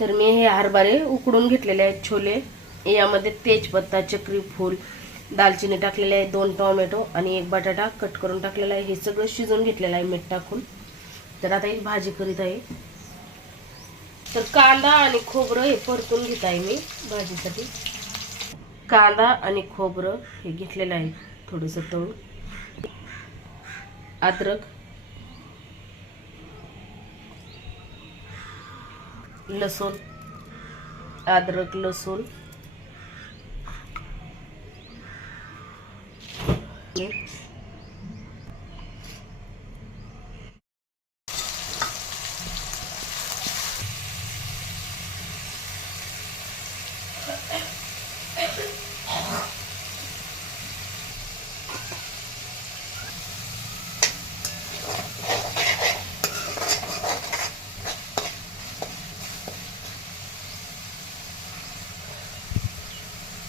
तर मी हे हरभरे उकडून घेतलेले आहेत छोले. यामध्ये तेजपत्ता चक्री फूल दालचिनी टाकलेले आहे दोन टोमॅटो आणि एक बटाटा कट करून टाकलेला आहे. हे सगळं शिजवून घेतलेलं आहे मीठ टाकून. तर आता ही भाजी करीत आहे. तर कांदा आणि खोबरं हे परतून घेत आहे मी भाजीसाठी. कांदा आणि खोबरं हे घेतलेलं आहे थोडंसं तळून. अद्रक लसूण अद्रक लसूण.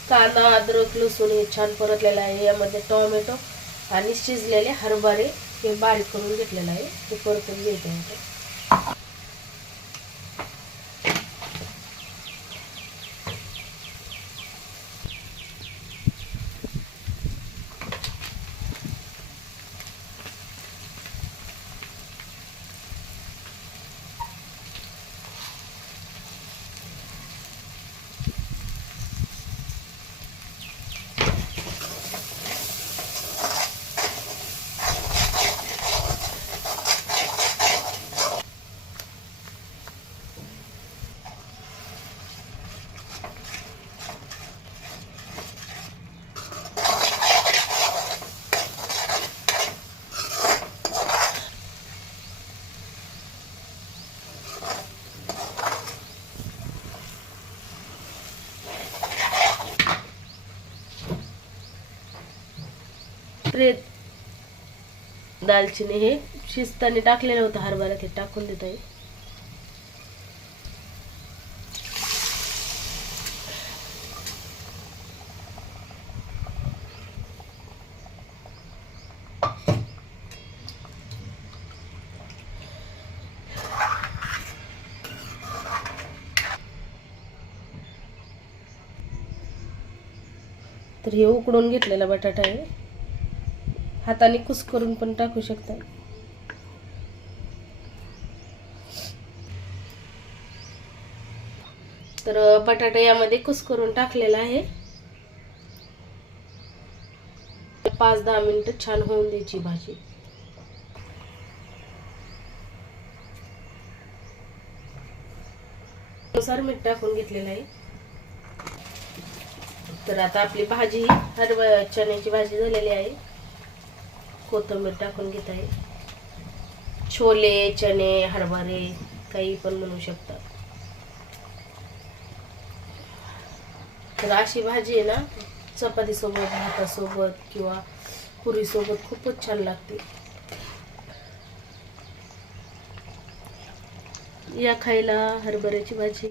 कांदा अद्रक लसूण हे छान परतलेलं आहे. यामध्ये टोमॅटो आणि शिजलेले हरभरे हे बारीक करून घेतलेलं आहे. ते परतून घ्यायचे आहे. ट्रे दालचिनी हे शिजताना टाकलेलं होतं हरभऱ्यात हे टाकून देत आहे तर हे उकडून घेतलेला बटाटा आहे. हाताने कुस करून पण टाकू शकता. तर बटाटा यामध्ये कुस करून टाकलेला आहे. पाच दहा मिनिटं छान होऊन द्यायची भाजी. नुसार मीठ टाकून घेतलेलं आहे. तर आता आपली भाजी हरभ चण्याची भाजी झालेली आहे. कोथिंबीर टाकून घेत आहे. छोले चणे हरभरे काही पण म्हणू शकतात. तर अशी भाजी आहे ना चपातीसोबत भातासोबत किंवा पुरीसोबत खूपच छान लागते. या खायला हरभऱ्याची भाजी